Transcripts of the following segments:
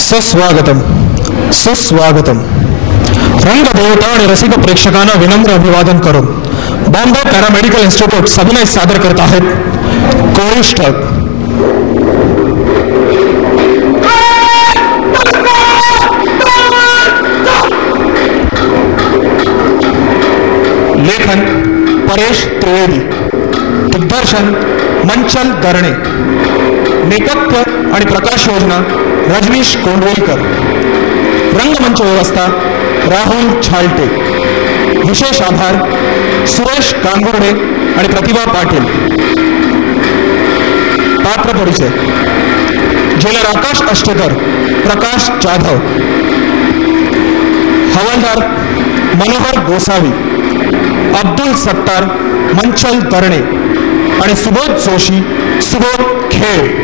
सुस्वागतम सुस्वागतम. रंगदेवता आणि रसिक प्रेक्षकांना विनम्र अभिवादन करून बॉम्बे पॅरामेडिकल इन्स्टिट्यूट सविनय सादर करत आहेत कोळीष्टक. लेखन परेश त्रिवेदी, दिग्दर्शन मंचल दरणे, नेपथ्य आणि प्रकाश योजना रजनीश कोंडवेलकर, रंगमंच व्यवस्था राहुल छालटे. विशेष आभार सुरेश कांगुर्डे आणि प्रतिभा पाटील. पात्र परिचय: जेलर आकाश अष्टेकर, प्रकाश जाधव. हवालदार मनोहर गोसावी, अब्दुल सत्तार, मंचल दरणे आणि सुबोध जोशी, सुबोध खेळ.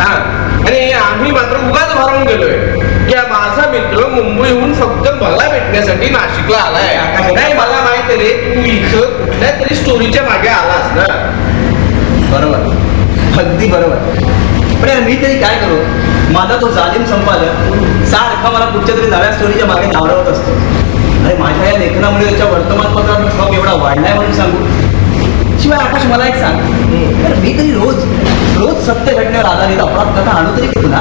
छान. आणि आम्ही मात्र उगाच भरून गेलोय की माझा मित्र मुंबईहून फक्त मला भेटण्यासाठी नाशिकला आलाय. नाही मला माहित रे तू इथं कुठल्या तरी स्टोरीच्या मागे आलास ना. बरोबर, अगदी बरोबर. पण मी तरी काय करू, माझा तो जालिम संपादक सारखा मला कुठच्या तरी नव्या स्टोरीच्या मागे धावत असतो. अरे माझ्या या लेखनामुळे त्याच्या वर्तमानपत्रात ठप एवढा वाढलाय म्हणून सांगू. शिवाय आकाश मला एक सांग, तर मी तरी रोज रोज सत्य घटनेवर आधारित अपराध कथा आणू तरी की तुला.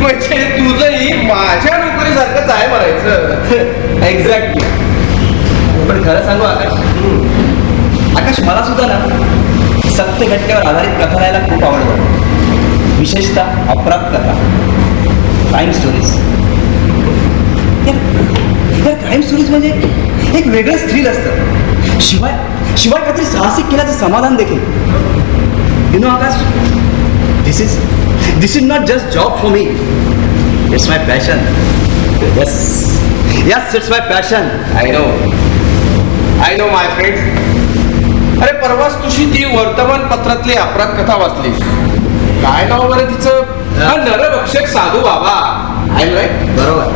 म्हणजे तुझंही माझ्या नोकरीसारखंच आहे म्हणायचं. एक्झॅक्टली. पण खरं सांगू आकाश मला सुद्धा ना सत्य घटनेवर आधारित कथा लिहायला खूप आवडतं. विशेषतः अपराध कथा, क्राईम स्टोरीज. त्या क्राईम स्टोरीज म्हणजे एक वेगळंच थ्रिल असतं. शिवाय शिवाय काहीतरी साहसिक केल्याचं समाधान देखील. You know Akash, this is not just job for me, it's my passion. Yes it's my passion. I know my friend. अरे परवाच तुझी ती वर्तमानपत्रातली अपराध कथा वाचलीस. काय नाव बरं तिचं? नरभक्षक साधू बाबा. I right? बरोबर.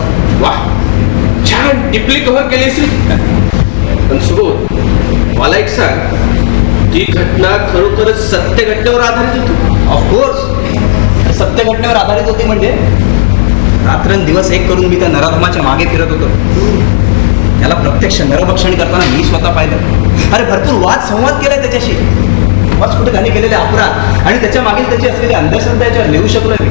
वा, छान डिपली कव्हर केलीस. पण सुबोध, मला एक सांग, ती घटना खरोखरच सत्य घटनेवर आधारित होती? ऑफकोर्स सत्य घटनेवर आधारित होती. म्हणजे रात्रंदिवस एक करून मी त्या नराधमाच्या मागे फिरत होतो. त्याला प्रत्यक्ष नरभक्षण करताना मी स्वतः पाहिलं. अरे भरपूर वाद संवाद केलाय त्याच्याशी. वाच कुठे त्याने केलेले अपराध आणि त्याच्या मागील त्याची असलेली अंधश्रद्धा याच्यावर लिहू शकलोय मी.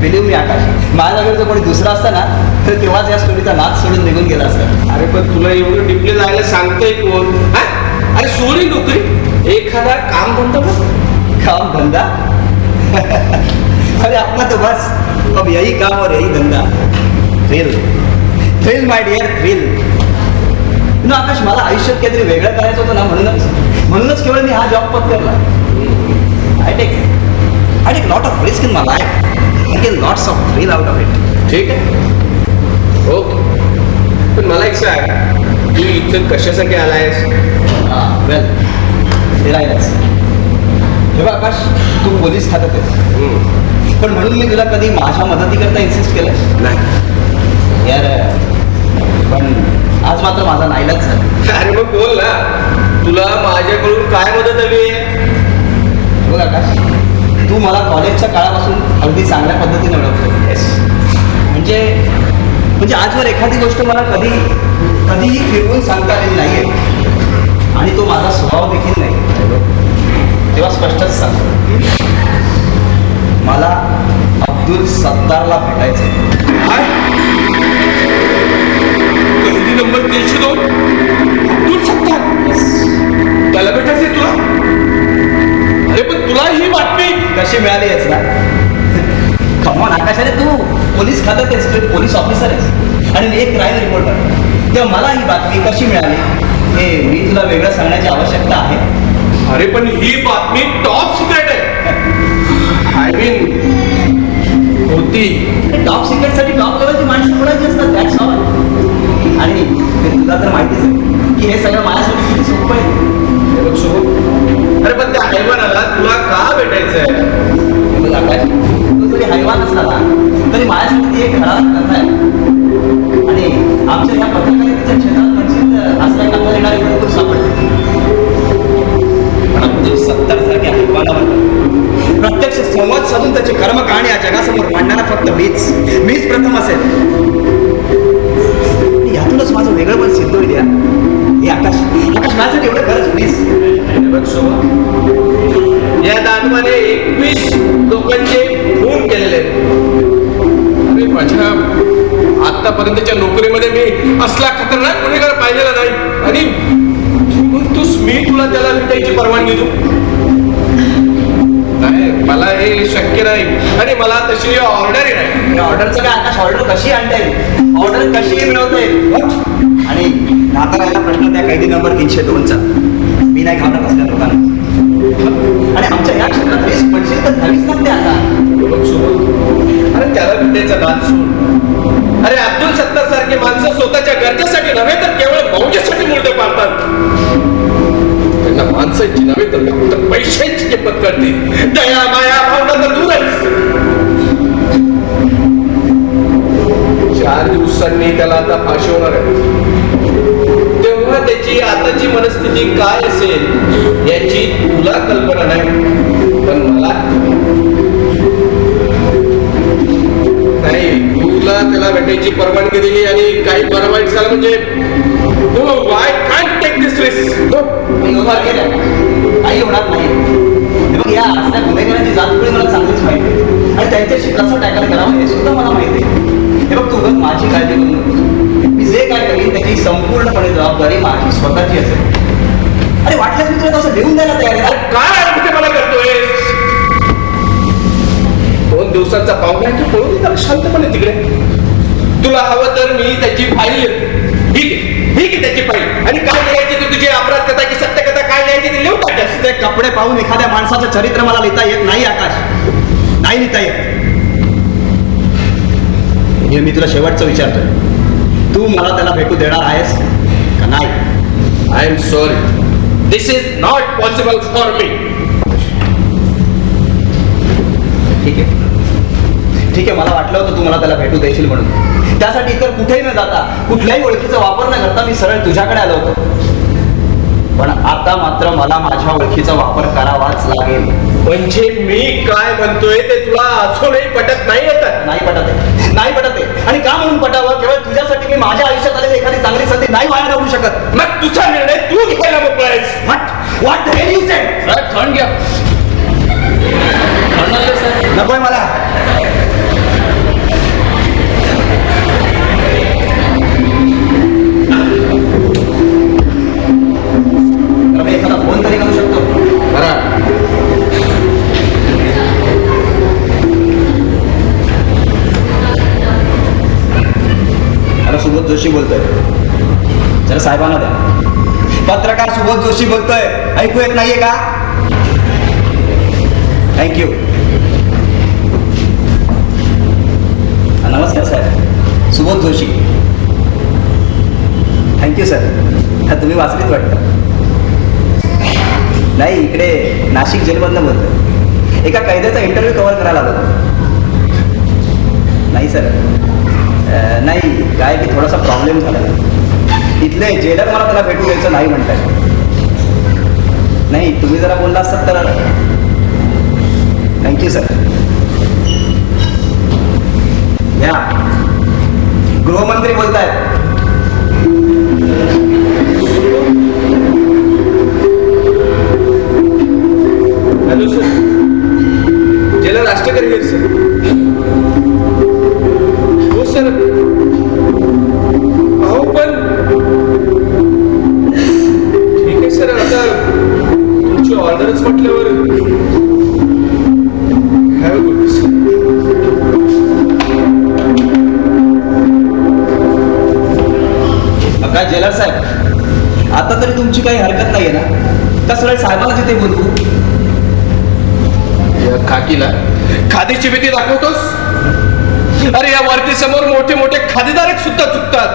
बिलीव्ह मी आकाश, माझ्या जागेवर जर कोणी दुसरा असता ना तर तेव्हाच या स्टोरीचा नाच सोडून निघून गेला असता. अरे पण तुला एवढं डिपली जायला सांगतोय कोण? अरे सोडी नोकरी, एखादा काम धंदा बघ. काम धंदा? अरे अपना तो बस अब यही काम और यही धंदा. Thrill, thrill my dear, thrill. ना आकाश, मला आयुष्यात काहीतरी वेगळं करायचं होतं ना, म्हणूनच केवळ मी हा जॉब पत्करला. I take lot of risk in my life. I get lots of thrill out of it. ठीक आहे, ओके. पण मला एक सांग, तू इथं कशासाठी आलायस? वेल, फिरायलाच. हे बघ आकाश, तू पोलीस खात्यात आहेस, पण म्हणून मी तुला कधी माझ्या मदतीकरता इन्सिस्ट केलं नाही यार. पण आज मात्र माझा नाईलाज झाला. अरे मग बोल ना, तुला माझ्याकडून काय मदत हवी आहे? बघ आकाश, तू मला कॉलेजच्या काळापासून अगदी चांगल्या पद्धतीने ओळखतो. येस, म्हणजे आजवर एखादी गोष्ट मला कधीही फिरवून सांगता आलेली नाही आहे. आणि तो माझा स्वभाव देखील नाही. तेव्हा स्पष्टच सांगतो, मला अब्दुल सत्तारला भेटायचं. काय? गल्ली नंबर 302 अब्दुल सत्तार? त्याला भेटायचंय तुला? अरे पण तुला ही बातमी कशी मिळाली आहेस ना? कमॉन आकाश, अरे तू पोलीस खात्यात आहेस, तू पोलीस ऑफिसर आहेस आणि मी एक क्राईम रिपोर्टर. तेव्हा मला ही बातमी कशी मिळाली हे मी तुला वेगळं सांगण्याची आवश्यकता आहे. अरे पण ही बातमी टॉप सिक्रेट आहे. आय मीन होती. टॉप सिक्रेटसाठी टॉप लेवलची माणसं बोलायची असतात, दॅट्स ऑल. आणि तुला तर माहितीच आहे की हे सगळं माझ्यासाठी किती सोपं आहे. अरे पण त्या हैवानाला तुला का भेटायचंय? आकाश, तू जरी हैवान असला ना तरी माझ्यासाठी एक खरा कथा आहे. आणि आमच्या ह्या पत्रकारितेच्या क्षेत्रात म्हणजे असल्या कथा येणारे भरपूर सापडते. पण अब्दुल सत्तार सारख्या हैवानावर प्रत्यक्ष संवाद साधून त्याची कर्मकहाणी या जगासमोर मांडणारा फक्त मीच प्रथम असेल. यातूनच माझं वेगळं पण सिद्ध होईल. हे आकाश माझ्यासाठी एवढं खरंच प्लीज. या दानवाने 21 लोकांचे खून केलेले. अरे माझ्या आतापर्यंतच्या नोकरीमध्ये मी असला खतरनाक गुन्हेगार पाहिलेला नाही. आणि म्हणतोस मी तुला त्याला भेटायची परवानगी देऊ? नाही, मला हे शक्य नाही. आणि मला तशी ऑर्डरही नाही. ऑर्डरचं काय आकाश, ऑर्डर कशी आणता येईल, ऑर्डर कशी मिळवता येईल. आणि नाता राहिला प्रश्न त्या कैदी नंबर 302चा. मी नाही घाबरत असल्या लोकांना. आणि आमच्या या क्षेत्रात रिस्क म्हणजे तर झालीच नव्हते आता. अरे त्याला भेटायचा नाद सोड. अरे अब्दुल सत्तार सारखे माणसं स्वतःच्या गरजेसाठी नव्हे तर केवळ मौजेसाठी मुर्दे पाळतात. त्यांना माणसांची नव्हे तर पैशांची किंमत कळते. दया माया भावना तर दूरच. 4 दिवसांनी त्याला आता फाशी होणार आहे. तेव्हा त्याची आताची मनस्थिती काय असेल याची तुला कल्पना नाही, पण मला नाही. तुला त्याला भेटायची परवानगी दिली आणि काही बरं वाईट झालं म्हणजे I can't take this risk. काही होणार नाही. हे बघ, या असल्या गुन्हेगारांची जातकुळी मला चांगलीच माहिती आहे आणि त्यांच्याशी कसं टॅकल करावं हे सुद्धा मला माहिती आहे. हे बघ, तू उगाच माझी काळजी करू नको. मी जे काय करीन त्याची संपूर्णपणे जबाबदारी माझी स्वतःची असेल. अरे वाटल्यास मी तुला तसं लिहून द्यायला तयार आहे. काय कुठे मला करतोय? 2 दिवसांचा पाहुणा आहे, तू पळून त्याला शांतपणे तिकडे. तुला हवं तर मी त्याची फाईल ठीक आहे त्याची फाईल आणि काय लिहायची ती तुझी अपराध कथा की सत्य कथा काय लिहायची ती लिहून टाकायचं. ते कपडे पाहून एखाद्या माणसाचं चरित्र मला लिहिता येत नाही आकाश, नाही लिहिता येत. हे मी तुला शेवटचं विचारतोय, तू मला त्याला भेटू देणार आहेस का नाही? I am sorry, this is not possible for me. ठीक आहे, मला वाटलं होतं तू मला त्याला भेटू देशील म्हणून. त्यासाठी इतर कुठेही न जाता कुठल्याही ओळखीचा वापर न करता मी सरळ तुझ्याकडे आलो होतो. पण आता मात्र मला माझ्या ओळखीचा वापर करावाच लागेल. म्हणजे मी काय म्हणतोय ते तुला अजूनही पटत नाही येत? नाही पटत आहे, नाही पटत आहे. आणि का म्हणून पटावं? केवळ तुझ्यासाठी मी माझ्या आयुष्यात आलेली एखादी चांगली संधी नाही वाया घालवू शकत. मग तुझा निर्णय तू घ्यायला मोकळा आहेस. What the hell you sed? थंड घ्या. नकोय मला. एखादा फोन तरी करू शकतो. हॅलो, सुबोध जोशी बोलतोय. जरा साहेबांना द्या. पत्रकार सुबोध जोशी बोलतोय. ऐकू येत नाहीये का? थँक्यू. नमस्कार साहेब, सुबोध जोशी. Thank you sir. तुम्ही वाचलीच वाटतं. नाही, इकडे नाशिक जेलमधनं बोलतोय. एका कैद्याचा इंटरव्ह्यू कव्हर करायला आलो. नाही सर, नाही, काय की थोडासा प्रॉब्लेम झाला. इथले जेलर मला त्याला भेटू द्यायचं नाही म्हणताय. नाही, तुम्ही जरा बोलला असतात तर. Thank you sir. या, गृहमंत्री बोलतायत. हॅलो सर, जेलर राष्ट्रकरी आहेत सर. हो सर. अहो पण ठीक आहे सर, आता तुमची ऑर्डरच म्हटल्यावर हॅव अ गुड सर. काय जेलर साहेब, आता तरी तुमची काही हरकत नाहीये ना? का सरळ साहेबाला तिथे बोलवू? खाकीला खादीची भीती दाखवतोस? अरे या वर्दी समोर मोठे मोठे खादीदारक सुद्धा चुकतात.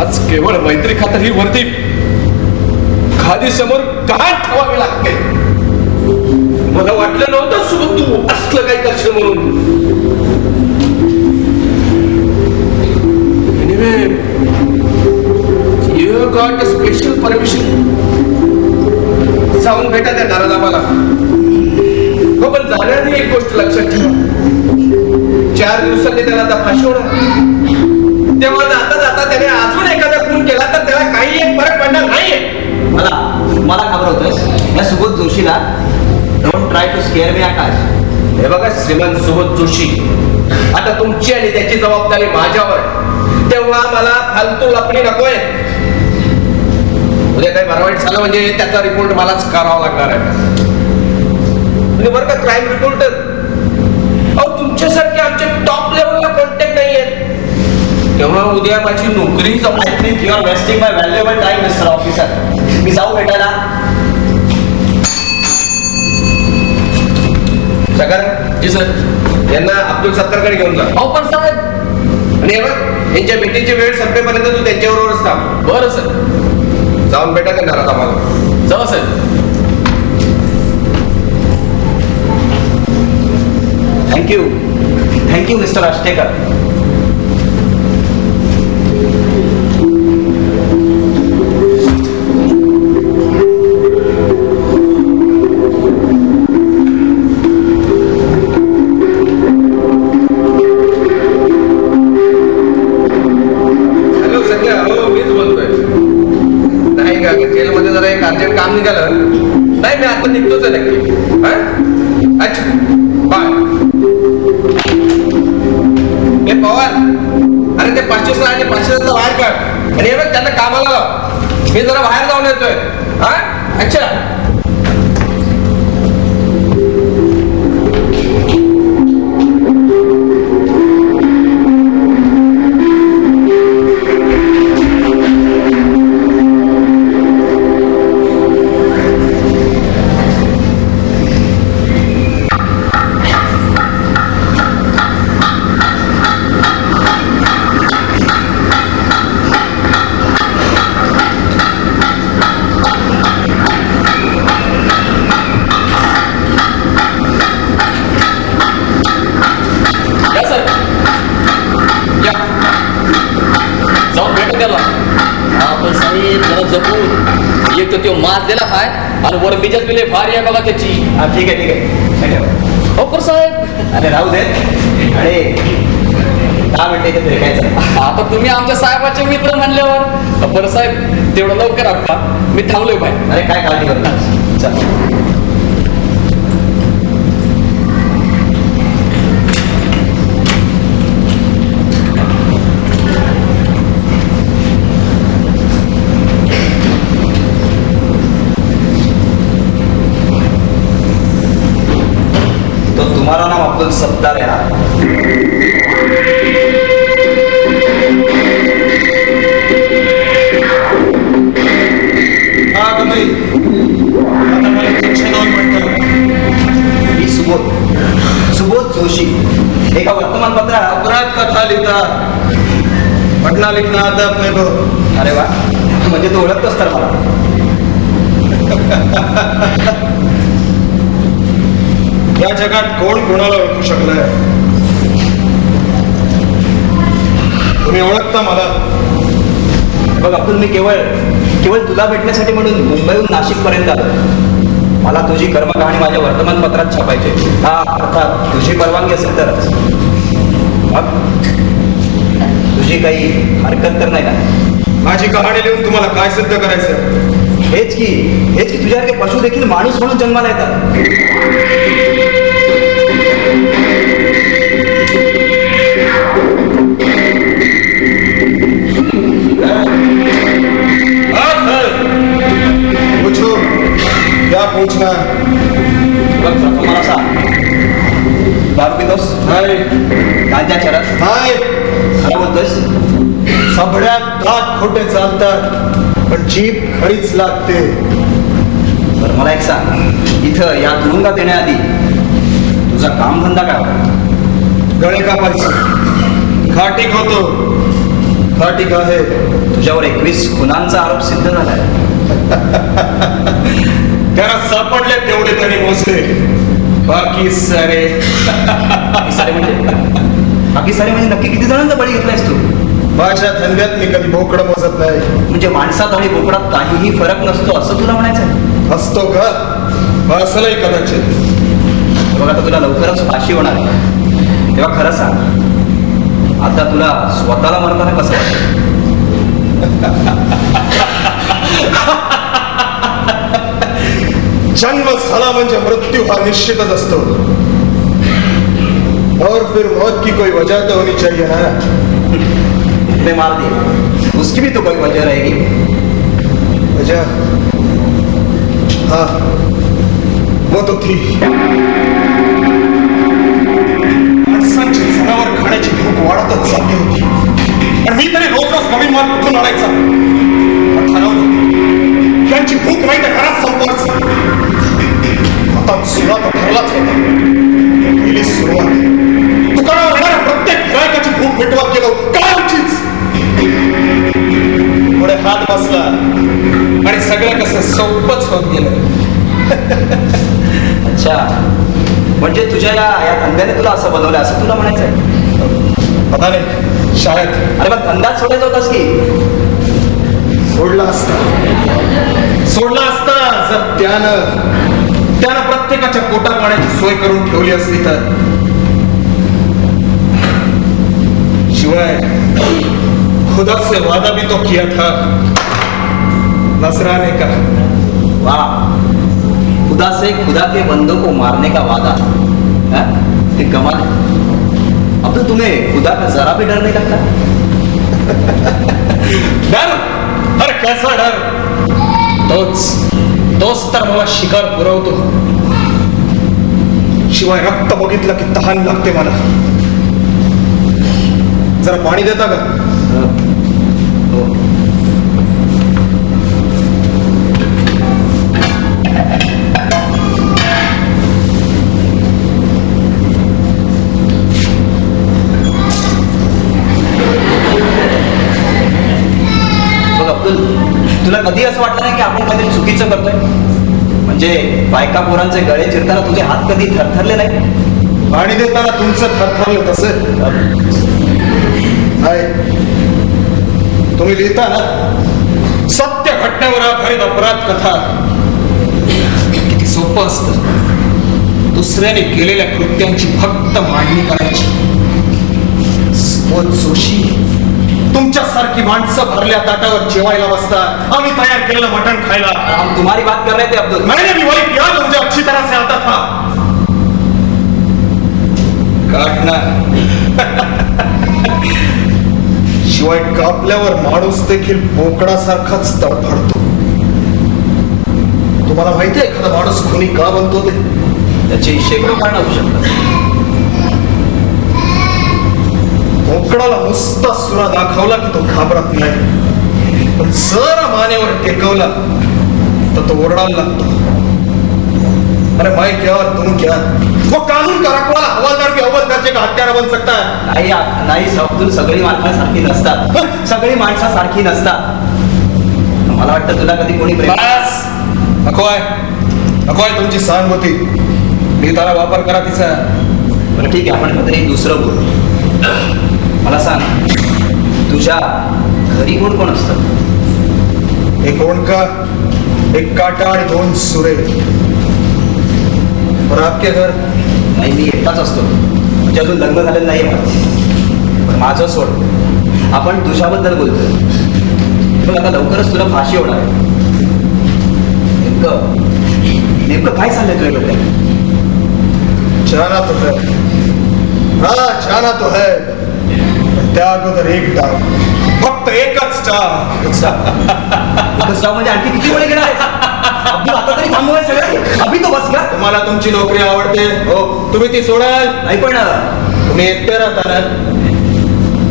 आज केवळ मैत्री खातर ही वर्दी खादी समोर गहाण ठेवावी लागते. मला वाटलं नव्हतं सुबोध तू असलं काही करशील म्हणून. Anyway, you got a special permission. जाऊन भेटा त्या नाराज आम्हाला. हो, पण जाण्याआधी एक गोष्ट लक्षात ठेवा. 4 दिवसांनी त्याला आता फाशी होणार. तेव्हा जाता जाता त्याने अजून एखादा खून केला तर त्याला काही एक फरक पडणार नाहीये. मला घाबरवतोय या सुबोध जोशीला. डोंट ट्राय टू स्केअर मी आकाश. हे बघा श्रीमंत सुबोध जोशी, आता तुमची आणि त्याची जबाबदारी माझ्यावर आहे. तेव्हा मला फालतू लपणी नकोय. उद्या काही बरं वाईट झालं म्हणजे त्याचा रिपोर्ट मलाच करावा लागणार आहे. म्हणजे बरं का क्राईम रिपोर्टर, अहो तुमच्यासारखे आमचे टॉप लेवलला कॉन्टॅक्ट नाही आहेत. तेव्हा उद्या माझी नोकरी जाऊ. I think you are wasting my valuable time mister officer. मी जाऊ भेटायला? सकाळ जी सर, यांना अब्दुल सत्तारकडे घेऊन जा. अहो पण साहेब. आणि हे बघ, यांच्या भेटीची वेळ संपेपर्यंत तू त्यांच्याबरोबरच थांब. बरं सर. जाऊन भेटा करणार आता मला. जाऊ साहेब. Thank you mister Ashtekar. काम निघालं नाही. मी आता निघतोच आहे नक्की. अच्छा बाय. हे पवार, अरे ते 500 आणि 500 बाहेर काढ आणि हे बघ त्यांना कामाला लाव. मी जरा बाहेर जाऊन येतोय. हा अच्छा. वर बिजच बिले फार आहे बघा त्याची. ठीक आहे. हो साहेब. अरे राहू दे. अरे 10 मिनिटं इथे फिरकायचं. आता तुम्ही आमच्या साहेबाचे मित्र म्हणल्यावर बरं साहेब तेवढं लवकर आपला मी थांबलोय बाहेर. अरे काय काळजी करू नका. चल. तुम्हारा नाम अब्दुल सत्तार है. मी सुबोध जोशी एका वर्तमानपत्रात अपराध कथा लिहितात. घटना लिखना आता अपने को. अरे वा, म्हणजे तू ओळखतोस तर मला. या जगात कोण कोणाला ओळखू शकलंय? तुम्ही ओळखता मला? बघ अब्दुल, मी केवळ तुला भेटण्यासाठी म्हणून मुंबईहून नाशिक पर्यंत आलो. मला तुझी कर्मकहाणी माझ्या वर्तमानपत्रात छापायची. हा अर्थात तुझी परवानगी असेल तरच. मग तुझी काही हरकत तर नाही ना? माझी कहाणी लिहून तुम्हाला काय सिद्ध करायचं? हेच की तुझ्यासारखे पशु देखील माणूस म्हणून जन्माला येतात. क्या पूछना? मला सांग, दारू पितोस? नाही. गांजा चरस? नाही. काय बोलतोस? सभड्यात दात खोटे चालतात पण जीभ खरीच लागते. बरं मला एक सांग, इथं या तुरुंगात येण्याआधी तुझा कामधंदा काय होता? गळे कापायचं. खाटीक होतो. खाटीक आहे. तुझ्यावर 21 खुनांचा आरोप सिद्ध झालाय. त्याला सापडले तेवढे तरी मोजले. बाकी सारे म्हणजे नक्की किती जणांचा बळी घेतलायस तू? माझ्या धंद्यात मी कधी बोकडं मोजत नाही. म्हणजे माणसात आणि बोकडात काहीही फरक नसतो असं तुला म्हणायचं? असतो का? असलंही कदाचित. बघ आता तुला लवकरच फाशी होणार आहे, तेव्हा खरं सांग, आता तुला स्वतःला मरताना कसं वाटतं? जन्म झाला म्हणजे मृत्यू हा निश्चितच असतो. और फिर मौत की कोई वजह तो होनी चाहिए ना. मैं मार दिया, उसकी भी तो कोई वजह रहेगी. वजह? हाँ, वो तो थी. माणसांची जनावर खाण्याची भूक वाढतच चालली होती आणि मी तरी रोज रोज नवीन माल कुठून आणायचा. ठरवलं त्यांची भूक नाही तर घरात संपवायचं. आता सुरुवात ठरलाच होता. पहिली सुरुवात दुकानावर येणाऱ्या प्रत्येक गिरायकाची भूक मिटवत गेलो. कालचीच पुढे हात बसला आणि सगळं कसं सोपच होत गेलं. अच्छा, म्हणजे म्हणजे तुझ्या या धंद्याने तुला असं बनवलं असं तुला म्हणायचंय? पता नाही, शायद. अरे मग धंदाच सोडायचा होतास की? सोडला असता जर त्यानं प्रत्येकाच्या पोटात पाण्याची सोय करून ठेवली असती तर. शिवाय खुदा से वादा भी तो किया था नजराने का. वाह, खुदा से खुदा के बंदों को मारने का वादा. ते कमाल है. अब तो तुम्हें खुदा का जरा भी डर नहीं लगता? डर? अरे कैसा डर? तोच तर मला शिकार पुरवतो. शिवाय रक्त बघितलं की तहान लागते मला. जरा पाणी देता का? तुला कधी असं वाटलं नाही की आपण काहीतरी चुकीचं करतोय? म्हणजे बायका पोरांचे गळे चिरताना तुझे हात कधी थरथरले नाही? पाणी देताना तुमचं थरथरलं तसं नाही. तुम्ही लिहिता ना सत्य घटनेवर आधारित अपराध कथा, किती सोपं असतं. दुसऱ्याने केलेल्या कृत्यांची फक्त मांडणी करायची. जोशी, तुमच्यासारखी माणसं भरल्या ताटावर जेवायला बसतात. आम्ही तयार केलेलं मटण खायला. हम तुम्हारी बात कर रहे थे अब्दुल. मैंने भी वही किया जो मुझे अच्छी तरह से आता था. काटना. शिवाय कापल्यावर माणूस देखील बोकडासारखाच तडफडतो. तुम्हाला माहितीये एखादा माणूस खुनी का बनतो ते? त्याची शेकडो कारण असू शकतात. बोकडाला नुसता सुरा दाखवला की तो घाबरत नाही, पण जर मानेवर टेकवला तर तो ओरडायला लागतो. अरे मैं क्या और तुम क्या? वो कानून का रखवाला हवालदार भी अव्वल दर्जे का हत्यारा बन सकता है. नाही अब्दुल, सगळी माणसं सारखी नसतात. सगळी माणसं सारखी नसतात. मला वाटतं तुला कधी कोणी बस नको आहे तुमची सहानुभूती. मी त्याला वापर करा तिचा. बरं ठीक आहे, आपण काहीतरी दुसरं बोलू. मला सांग, तुझ्या घरी कोण कोण असतं? एक ओंडका, एक काटा आणि 2 सुरे. और आपके घर? नाही, मी एकटाच असतो. म्हणजे अजून लग्न झालेलं नाही मला. पण माझं सोड, आपण तुझ्याबद्दल बोलतोय. पण आता लवकरच तुला फाशी होणार आहे. नेमकं काय चाललंय तुझ्याकडे? जाना तो है, हाँ जाना तो है. त्या अगोदर एक डाव, फक्त एकच डाव. एकच डाव म्हणजे आणखी किती वेळ घेणार आहे? आता तरी थांबवाय सगळं. अभि तो बस का? तुम्हाला तुमची नोकरी आवडते हो, तुम्ही ती सोडाल. नाही पण तुम्ही एकटे राहता ना,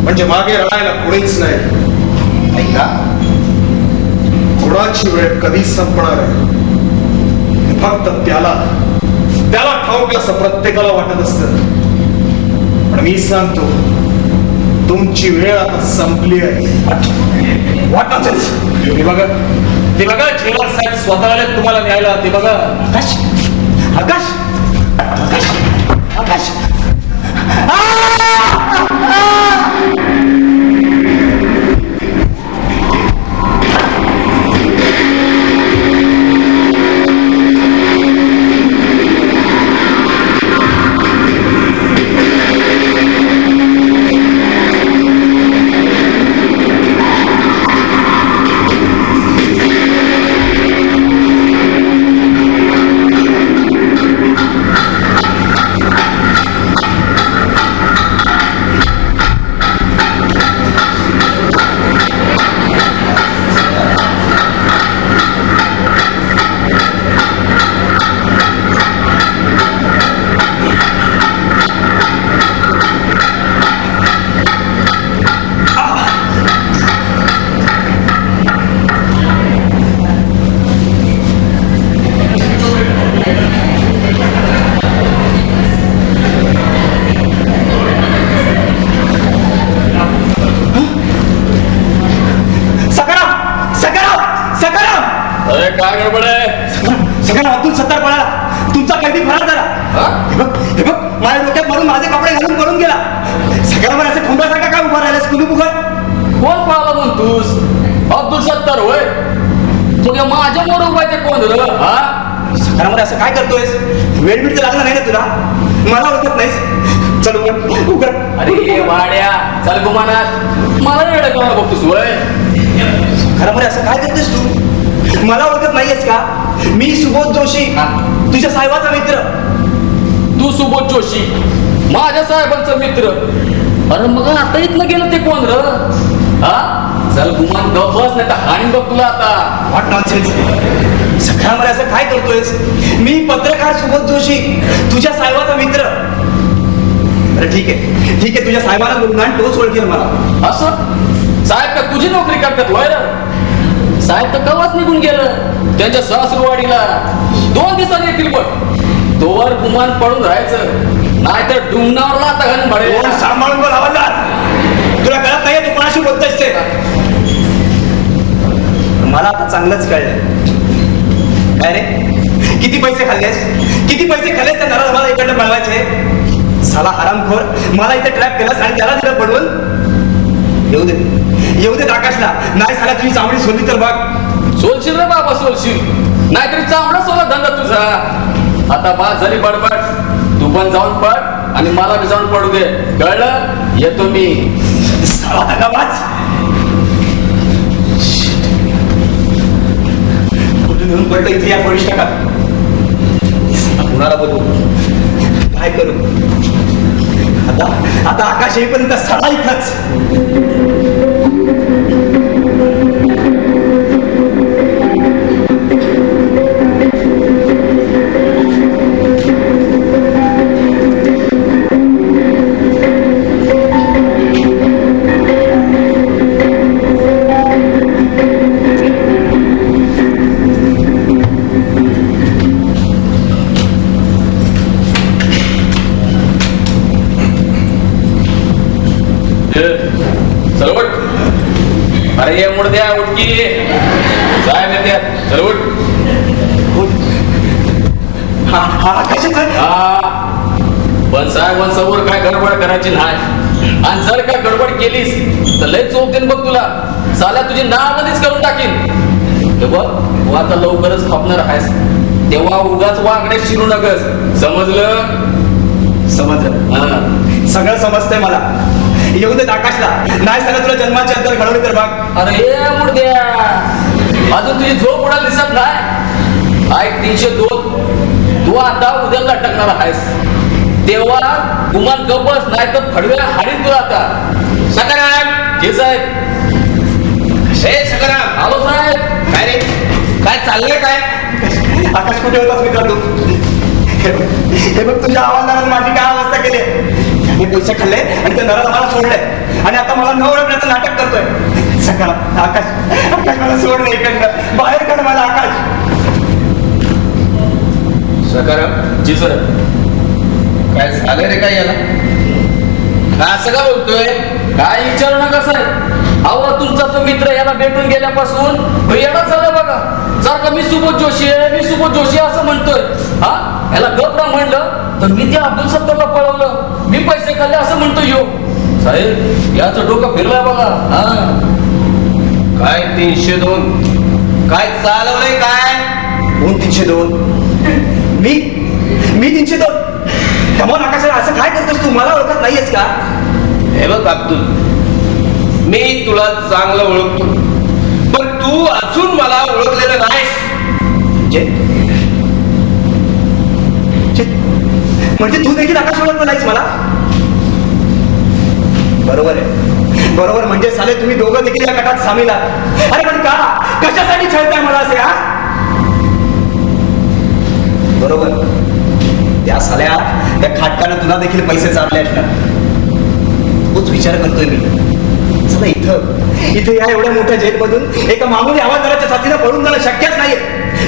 म्हणजे मागे राहायला कोणीच नाही. ऐका, कुणाची वेळ कधी संपणार आहे फक्त त्याला ठाऊक असं प्रत्येकाला वाटत असतं. पण मी सांगतो, तुमची वेळ आता संपली आहे. वाटच ते बघा जेलर साहेब स्वतः आले तुम्हाला न्यायला. ते बघा. आकाश आकाश आकाश आकाश. काय गडबड आहे? सगळ्या अब्दुल सत्तार पळाला. तुमचा कैदी फरार झाला. हे बघ माझ्या डोक्यात मारून माझे कपडे घालून पळून गेला. सगळ्यावर असं ठोंब्यासारखा काय उभा राहिलास कुलू बुघड? कोण पळाला म्हणतोस? अब्दुल सत्तार होय? तुझ्या माझ्या मोर उभा ते कोण र? सकाळमध्ये असं काय करतोयस? वेळ बीड तर लागला नाही ना तुला? मला ओळखत नाहीस? चल उघड. अरे वाड्या चल गुमानात मला वेळ कोणाला बघतोस वय? सकाळमध्ये असं काय करतोयस तू? मला ओळखत नाहीयेस का? मी सुबोध जोशी, तुझ्या साहेबाचा मित्र. तू सुबोध जोशी माझ्या साहेबांचा मित्र? अरे मग आता इथनं गेलं ते कोण र? चल गुमान बस नाही तर हाणी बघ तुला आता. What nonsense. सकाळमध्ये असं काय करतोयस? मी पत्रकार सुबोध जोशी, तुझ्या साहेबाचा मित्र. अरे ठीक आहे तुझ्या साहेबाला बोलून तोच ओळखेल मला. असं साहेब का तुझी नोकरी करतात वय? साहेब तर कवाच निघून गेलं त्यांच्या सासरवाडीला. 2 दिवसांनी येतील बघ. तोवर गुमान पडून राहायचं नाहीतर डुंगणावरला आता घालून भाडे. सांभाळून बोल हवालदार. तुला कळत नाहीये तू कोणाशी बोलतोयस ते? मला आता चांगलंच कळलं. काय रे किती पैसे खाल्लेस त्या नराला मला इकडनं मिळवायचे? साला हरामखोर मला इथे ट्रॅप केलास आणि त्याला दिलं पडवून. येऊ दे आकाशला. नाही साला तुझी चामडी सोडली तर बघ. सोलशील रे बाबा सोलशील नाहीतरी चांबडा सोला धंदा तुझा. आता बाद झाली बडबड. तू पण जाऊन पड आणि मला बी जाऊन पडू दे. कळलं? येतो मी. साला दगाबाज. कुठून येऊन पडलं इथे या पोलीस टाकात? कुणाला बोलू? काय करू? आता आकाश येईपर्यंत साला इथंच. अरे ये मुर्द्या उठकी साहेब येते. चल उठ. पण साहेबांसमोर काय गडबड करायची नाही. आणि जर काय गडबड केलीस तर लय चोप देईन बघ तुला. साल्या तुझी नावमध्येच करून टाकीन. हे बघ तू आता लवकरच खपणार आहेस तेव्हा उगाच वागडे शिरू नकस. समजलं? सगळं समजतंय मला. येऊ देत आकाशला. नाही झालं तुला जन्माची अंतर घडवली तर बघ. अरे ये मुर्द्या अजून तुझी झोप उडाल दिसत नाही. ऐक 302 तू आता उद्या लटकणार आहेस तेव्हा गुमान गप्पस नाही तर फडव्या हाडीन तुला. आता सकाराम जे साहेब. सकाराम. आलो साहेब. काय रे काय चाललंय काय? आकाश कुठे होतास मित्रा तू? हे बघ तुझ्या हवालदाराने माझी काय अवस्था केली. त्याने पैसे खाल्ले आणि त्या नराला मला सोडलंय आणि आता मला न ओळखण्याचं नाटक करतोय. सकाळ आकाश मला सोड नाही इकडनं. बाहेर काढ मला आकाश. सकाराम. जी सर. काय झालं रे? काय याला असं का बोलतोय? काय विचारू नका साहेब. अहो तुमचा तो मित्र याला भेटून गेल्यापासून येणार झालं बघा. सारखं मी सुबोध जोशी असं म्हणतोय. याला गप्पा म्हणलं तर मी त्या अब्दुल सत्तारला पळवलं. मी पैसे खाल्ले असं म्हणतो यो. साहेब याचं डोकं फिरलंय बघा. काय 302 काय चालवलंय काय? कोण 302? मी 302? कमोन आकाशाला असं काय करतोस तू? मला ओळखत नाहीयेस का? हे बघ अब्दुल मी तुला चांगलं ओळखतो पण तू अजून मला ओळखलेलं नाहीस. म्हणजे तू देखील आकाश ओळखलं नाहीस मला? बरोबर आहे. बरोबर म्हणजे साले तुम्ही दोघं देखील या गटात सामील आहात. अरे पण का? कशासाठी छळताय मला असे? बरोबर त्या साल्या त्या खाटकानं तुला देखील पैसे चालले असणार. तोच विचार करतोय मी. चला इथं या एवढ्या मोठ्या जेलमधून एका मामूली हवालदाराच्या साथीनं पळून जाणं शक्यच नाहीये.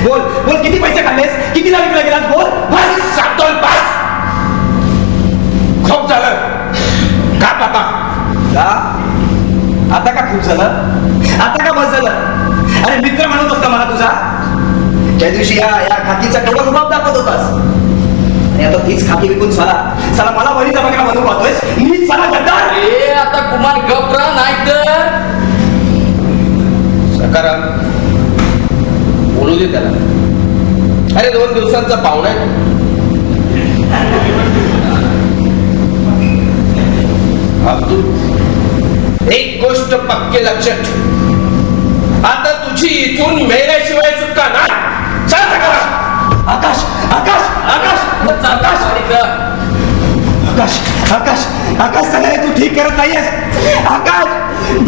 बोल किती पैसे खाल्लेस? किती लाख गेलास? बोल. बस सांगतोय बस. खूप झालं का पापा? आता का खूप झालं? आता का बस झालं? अरे मित्र म्हणत असता मला तुझा. त्या दिवशी या खाकीचा केवढा रुबाब दाखवत होतास आणि आता तीच खाकी विकून चला मला वरीचा बघा बनवू पाहतोयस मी चला गद्दार. ए आता कुमार गपरा नाही तर सकाराम बोलू दे त्याला. अरे 2 दिवसांचा पाहुणा आहे. अब्दुल एक गोष्ट पक्के लक्षात ठेव. आता तुझी इथून मेल्याशिवाय सुटका नाही. चल सकाराम. आकाश आकाश आकाश आकाश आकाश आकाश आकाश सगळे तू ठीक करत नाहीयेस. आकाश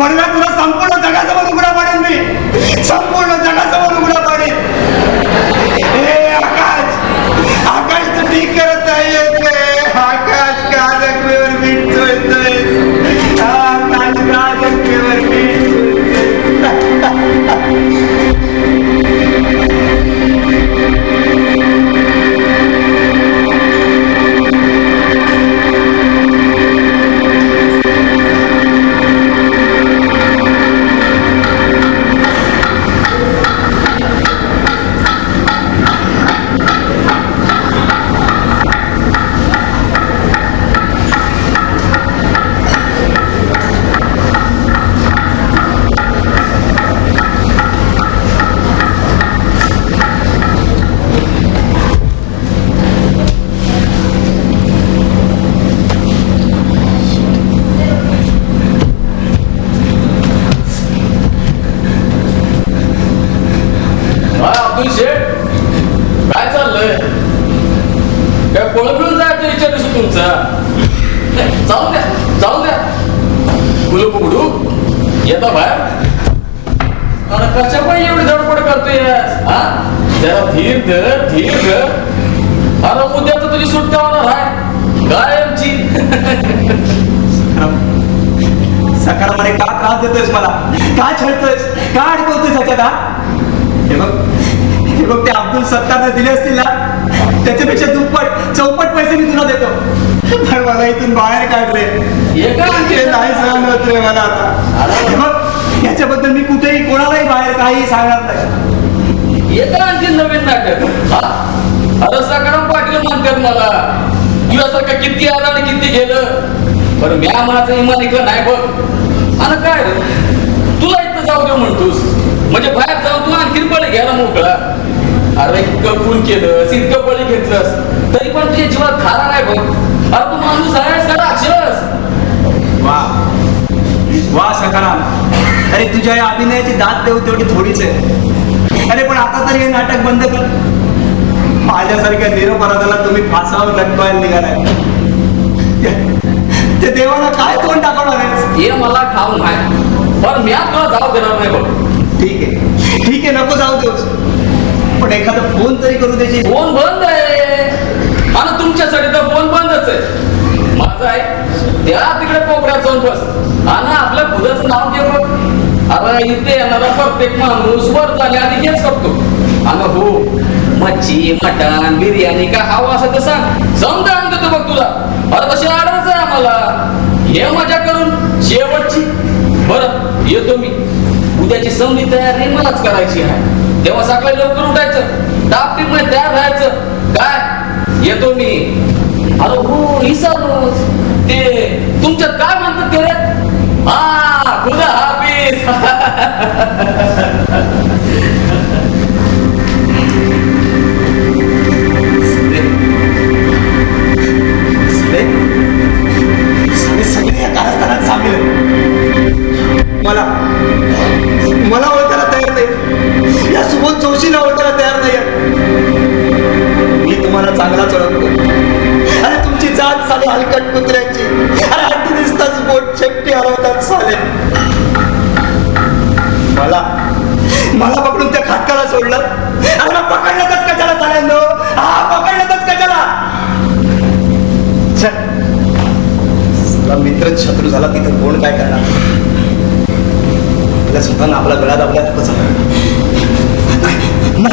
बघा तुला संपूर्ण जगासमोर उघडा पाडेल मी. संपूर्ण जगासमोर उघडा पाडेल. ए आकाश आकाश तू ठीक करत नाहीयेस. आकाश का जखमेवर मीठ चोळतोय. आकाश का जखमेवर मीठ सकारामध्ये का त्रास देतोयस मला. का छळतोयस का अडकवतोयस ह्याच्यात. हे बघ ते अब्दुल सत्तारने दिले असतील ना त्याच्यापेक्षा दुप्पट चौपट पैसे मी तुला देतो. पण मला इथून बाहेर काढले. नाही सहन होत रे मला आता. हे बघ याच्याबद्दल मी कुठेही कोणालाही बाहेर काही सांगणार नाही. एका आणखी नवीन नाटक. अरे सकाराम पाटील म्हणतात मला तुझ्यासारखं किती आलं आणि किती गेलं. बरं म्या माझं इमान इकडं नाही बघ. आणि काय रे तुला इथं जाऊ दे म्हणतोस म्हणजे बाहेर जाऊन तू आणखी बळी घ्यायला मोकळा. अरे इतकं खून केलंस इतकं बळी घेतलंस तरी पण तुझ्या जीवात खारा नाही बघ. अरे तू माणूस आहेस का राक्षस. वा वा सकाराम. अरे तुझ्या या अभिनयाची दाद देऊ तेवढी थोडीच आहे. अरे पण आता तरी हे नाटक बंद कर. माझ्यासारख्या निरपराधाला तुम्ही फासावर लटवायला निघालाय. ते देवाला काय तोंड टाकवणार आहेस. हे मला ठाऊक आहे पण मी तुला जाऊ देणार नाही बघ. ठीक आहे नको जाऊ देऊस. पण एखादा फोन तरी करू द्यायची. फोन बंद आहे आणि तुमच्यासाठी तर फोन बंदच आहे. माझं आहे त्या तिकडे कोपऱ्यात जाऊन बस आणि आपल्या खुदाचं नाव घे बघ. अरे इथे येणारा प्रत्येक माणूस वर झाले आधी हेच करतो. आणि हो मच्छी मटण बिर्याणी का हवा असं तर सांग समजा आणून देतो बघ तुला. अरे तशी ऑर्डरच आहे आम्हाला. हे मजा करून शेवटची. बरं येतो मी. उद्याची समधी तयारी मलाच करायची आहे. तेव्हा सकाळी लवकर उठायचं टापटीप मध्ये तयार राहायचं. काय येतो मी. अरे हो विसरलोच ते तुमच्यात काय म्हणतात ते रे. हा खुदा हाफिज. सगळे या कारस्थानात सामील मला ओळखायला तयार नाही. या सुबोध जोशीला ओळखायला तयार नाही. मी तुम्हाला चांगलाच ओळखतो. अरे तुमची जात साली हलकट कुत्र्याची. अरे हट्टी दिसताच बोट शेपटी हलवतात साले. मला पकडून त्या खाटकाला सोडलं. अरे मग पकडलंच कशाला चालेल. हा पकडलंच कशाला. मित्रच शत्रू झाला तिथं कोण काय करणार. तिला स्वतःला आपला गळा दाबला नाही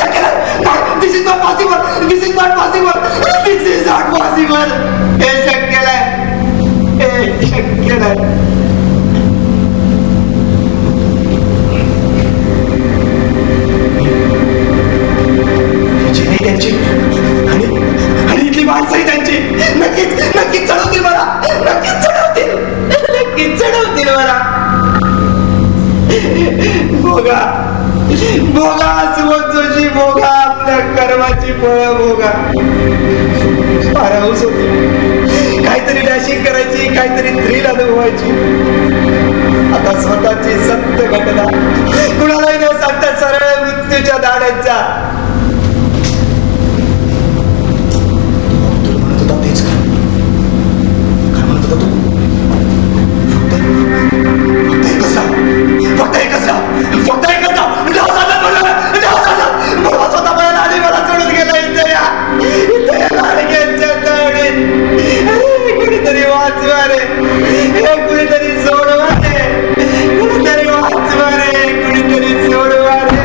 शक्य नाही. This is not possible. This is not possible. This is not possible. हे शक्य नाही. हे शक्य नाही. भोगा भोगा सुबोध जोशी भोगा आपल्या कर्माची फळ भोगा. फार हौस होती, काहीतरी डॅशिंग करायची, काहीतरी थ्रिल अनुभवायची. आता स्वतःची सत्य घटना कुणालाही न सांगता सरळ मृत्यूच्या दाड्यांचा. म्हणत होता तेच काय म्हणत होता तू? फक्त एकच स्वतः मला आधी मला सोडून गेला इथे लाडक्यांच्या तावडीत. कुणीतरी वाचवा रे, कुणीतरी सोडवा रे, कुणीतरी वाचवा रे, कुणीतरी सोडवा रे.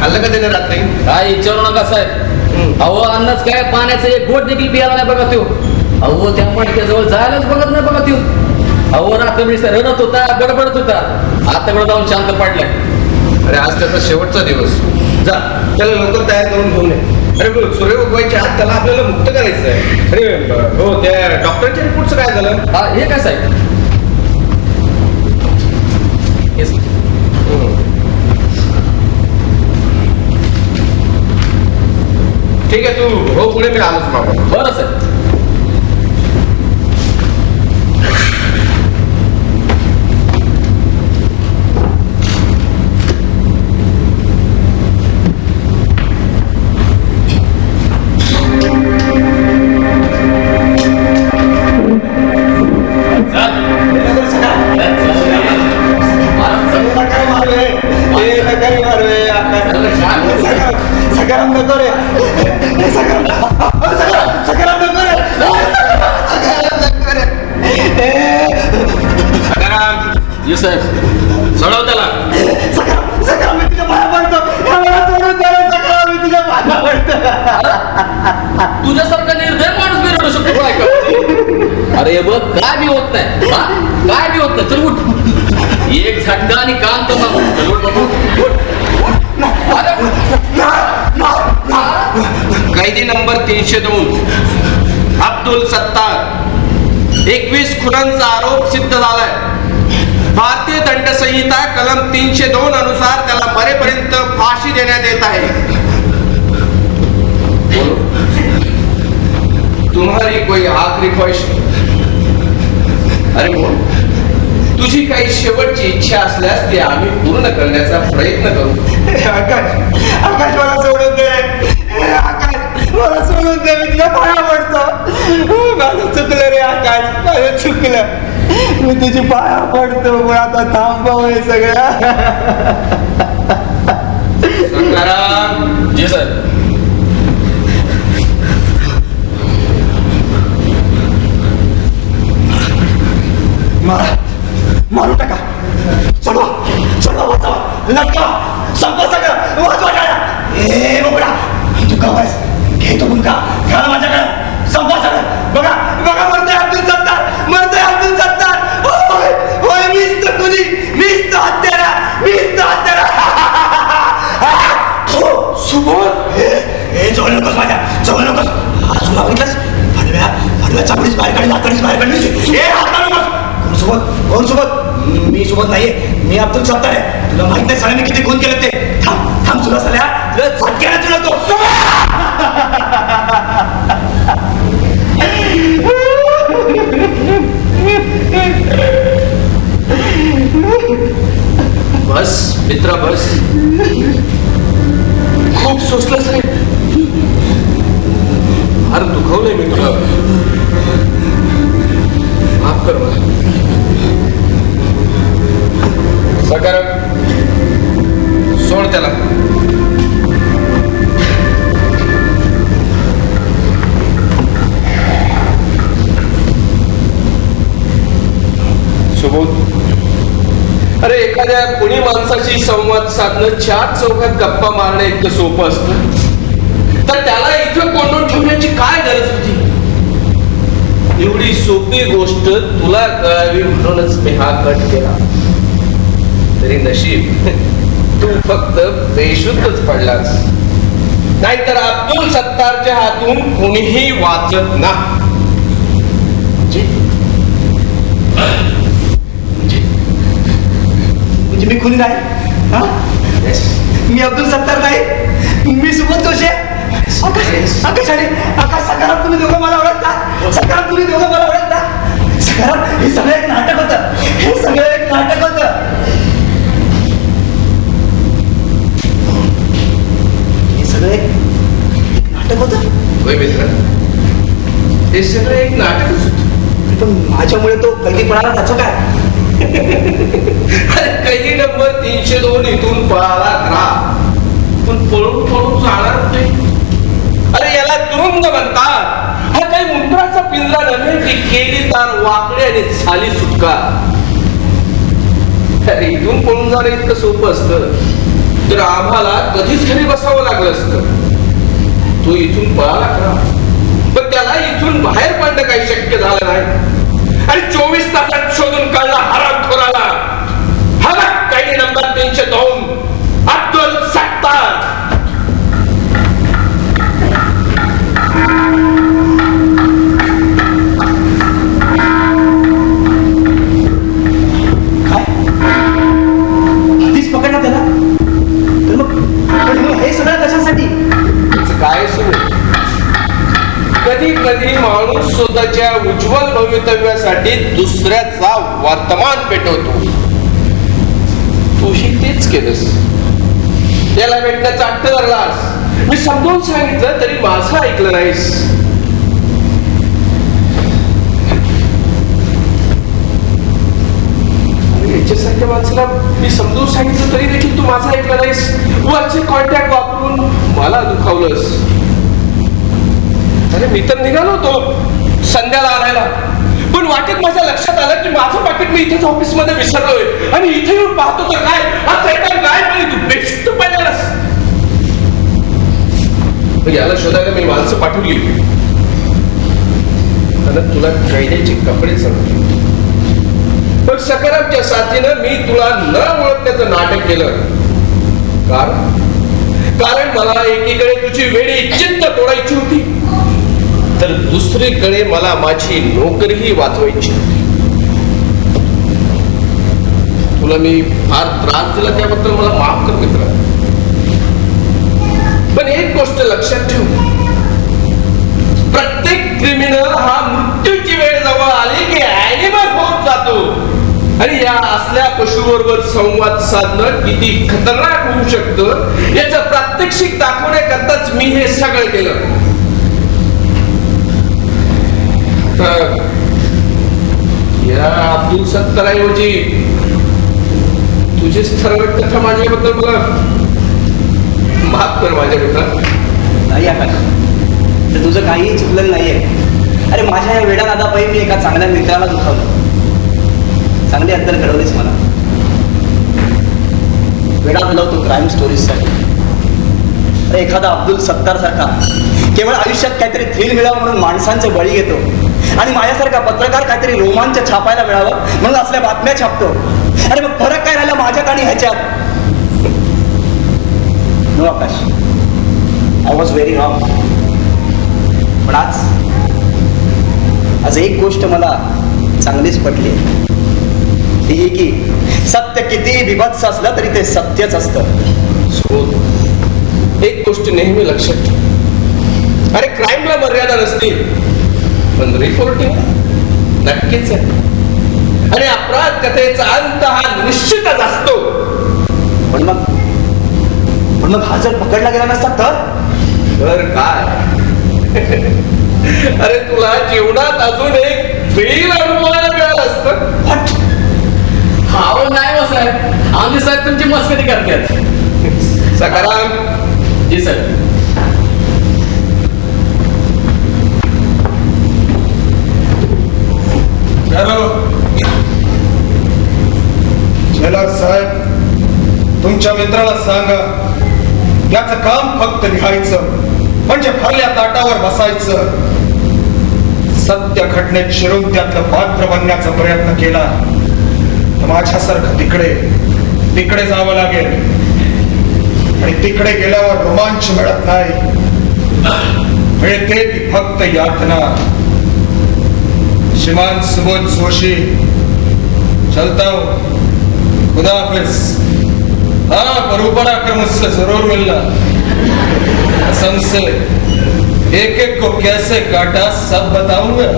खाल्लं का त्याने रात्री? काय विचारू नका साहेब. अहो अन्नच काय, पाण्याचं एक घोट देखील पियाला नाही बघा त्यो. अहो त्या मडक्याजवळ जायलाच बघत नाही बघा त्यो. अहो रात्री रडत होता, बडबडत होता. आताकडे जाऊन शांत पडलाय. अरे आज त्याचा शेवटचा दिवस. जा त्याला लवकर तयार करून घेऊन ये. अरे सूर्य उगवायच्या आत त्याला आपल्याला मुक्त करायचं आहे. अरे हो, त्या डॉक्टरच्या रिपोर्टचं काय झालं? हा हे काय साहेब? ठीक आहे, तू हो पुढे, मी आलोच बाबा. बरं साहेब. सोडव त्याला. तुझ्यासारखा निर्दय माणूस मी रडू शकतो. अरे बघ काय बी होत नाही, काय बी होत नाही. चल उठ, एक झटका आणि काम तर. कैदी नंबर 302 अब्दुल सत्तार, 21 खुनांचा आरोप सिद्ध झालाय. भारतीय दंड संहिता कलम 302 अनुसार त्याला मरेपर्यंत फाशी देण्यात येत आहे. तुम्हारी कोई आखरी ख्वाहिश? अरे बोल, तुझी काही शेवटची इच्छा असल्यास ते आम्ही पूर्ण करण्याचा प्रयत्न करू. आकाश मला सोडून दे, आकाश मला सोडून दे, मी तुला पाया पडतो. माझं चुकलं रे आकाश, माझं चुकलं. मी तुझी पाया पडतो, पण आता थांबव हे सगळं. जी सर. मारू टाका, चढवा चढवा, वाचवा, लटका, संपवा सगळं, वाचवा टाळ्या. ए बोकडा, तू का वाईस घेतो मुलगा, घाला माझ्याकडे, संपवा सगळं. बघा बघा, मरतोय अब्दुल सत्तार, मरतोय अब्दुल सत्तार. होय मीच तो कुणी, मीच तो हत्यारा, मीच तो हत्यारा. सुबोध, हे जवळ नकोस माझ्या, जवळ नकोस. आज तुला बघितलंस, फडव्या चांगलीच बाहेर काढली, लाकडीच बाहेर काढली. हे हात नकोस. कोण सोबत? मी सोबत नाहीये, मी अब्दुल सत्तार आहे. तुला माहित नाही साला मी किती खून केलं ते. थांब थांब, तुला साल्या तुला झटक्याने तुला तो. बस मित्रा बस, खूप सोसलंच रे. फार दुखवलंय मी तुला, माफ कर मला. सकारात्मक सोड त्याला. सुबोध, अरे एका एखाद्या कोणी माणसाशी संवाद साधणं, चार चौकात गप्पा मारणं इतकं सोपं असतं, तर त्याला इथं कोंडून ठेवण्याची काय गरज होती? एवढी सोपी गोष्ट तुला कळावी म्हणूनच मी हा कट केला. तरी नशीब तू फक्त बेशुद्धच पडलास, नाहीतर अब्दुल सत्तारच्या हातून कोणीही वाचत ना. म्हणजे मी खुनी नाही? मी अब्दुल सत्तार नाही, मी सुबोध जोशी. आकाश आणि आकाश, सकाराम तुम्ही दोघं मला ओळखता? सकाराम तुम्ही दोघं मला ओळखता? सकाराम, हे सगळं एक नाटक होतं, हे सगळं एक नाटक होतं. हे सगळं एक नाटक होतं? होय मित्र, हे सगळं एक नाटकच होतं. पण माझ्यामुळे तो कैदी पळाला, त्याचं काय? कैदी नंबर 302 इथून पळाला खरा, पण पळून पळून जाणार नाही. अरे याला तुरुंग म्हणतात. हा काही मुंत्राचा पिंजरा नव्हे की केली तार वाकडे आणि झाली सुटका. अरे इथून पळून जाणं इतकं सोपं असतं तर आम्हाला कधीच घरी बसावं लागलं असतं. तो इथून पळाला खरा, पण त्याला इथून बाहेर पडणं काही शक्य झालं नाही. आणि 24 तासात शोधून काढला हरामखोराला. हा बघ कैदी नंबर 302 अब्दुल सत्तार. पकडला त्याला? तर मग हे सगळं कशासाठी? काय सुरू? कधी कधी माणूस स्वतःच्या उज्ज्वल भवितव्यासाठी दुसऱ्याचा वर्तमान पेटवतो. तूही तेच केलंस. त्याला भेटण्याचा अट्ट धरलास. मी समजावून सांगितलं तरी माझं ऐकलं नाहीस. याच्यासारख्या माणसाला मी समजून सांगितलं तरी देखील तू माझं ऐकलं नाहीस. वरचे कॉन्टॅक्ट वापरून मला दुखावलंस. अरे मी तर निघालो होतो संध्याला आणायला, पण वाटेत माझ्या लक्षात आलं की माझं पाकिट मी इथेच ऑफिसमध्ये विसरलोय. आणि इथे येऊन पाहतो तर काय, असं एका काय तू बेशुद्ध पडलास. याला शोधायला मी माणसं पाठवली आणि तुला कैद्याचे कपडे चढवले. पण सकारामच्या साथीनं मी तुला न ओळखण्याचं नाटक केलं. कारण मला एकीकडे तुझी वेळी चिंत तोडायची होती, तर दुसरीकडे मला माझी नोकरीही वाचवायची होती. तुला मी फार त्रास दिला त्याबद्दल मला माफ कर मित्र. पण एक गोष्ट लक्षात ठेव, प्रत्येक क्रिमिनल हा मृत्यूची वेळ जवळ आली की ॲनिमल होत जातो. आणि या असल्या पशुबरोबर संवाद साधणं किती खतरनाक होऊ शकतं याचं प्रात्यक्षिक दाखवण्याकरताच मी हे सगळं केलं. या अब्दुल सत्तारऐवजी तुझी सरळ कथा माझ्याबद्दल मला माफ कर माझ्या मित्रा. नाही आकाश, तर तुझं काहीही चुकलेलं नाहीये. अरे माझ्या या वेडा नादापायी मी एका चांगल्या मित्राला दुखावलं. चांगली अद्दल घडवलीच मला. वेडा बोलवतो क्राईम स्टोरीजसाठी. अरे एखादा अब्दुल सत्तार सारखा केवळ आयुष्यात काहीतरी थ्रिल मिळावं म्हणून माणसांचे बळी घेतो, आणि माझ्यासारखा पत्रकार काहीतरी रोमांच छापायला मिळावं म्हणून असल्या बातम्या छापतो. अरे मग फरक काय राहिला माझ्यात आणि ह्याच्यात? No Akash, I was very wrong. पण आज एक गोष्ट मला चांगलीच पटली, ती ही की सत्य किती विभत्स असलं तरी ते सत्यच असतं. एक गोष्ट नेहमी लक्षात ठेव, अरे क्राईमला मर्यादा नसते, पण रिपोर्टिंग नक्कीच आहे. आणि अपराध कथेचा अंत हा निश्चितच असतो. पण मग हा जर पकडला गेला नसता तर काय? अरे तुला जीवनात अजून एक फेल अनुभवायला मिळालं असतं. हा नाही हो साहेब, आमचे साहेब तुमची मस्करी करतात. सकाराम. जी सर. जेलर साहेब, तुमच्या मित्राला सांगा, त्याचं काम फक्त लिहायचं, म्हणजे भरल्या ताटावर बसायचं. सत्य घटनेत शिरून त्यातलं पात्र बनण्याचा प्रयत्न केला तर माझ्यासारखं तिकडे जावं लागेल. आणि तिकडे गेल्यावर रोमांच मिळत नाही, मिळते ती फक्त यातना. श्रीमान सुबोध जोशी, चलता हूं, खुदा हाफिज. हाँ, पर ऊपर आकर मुझसे जरूर मिलना. कसम से एक एक को कैसे काटा सब बताऊंगा.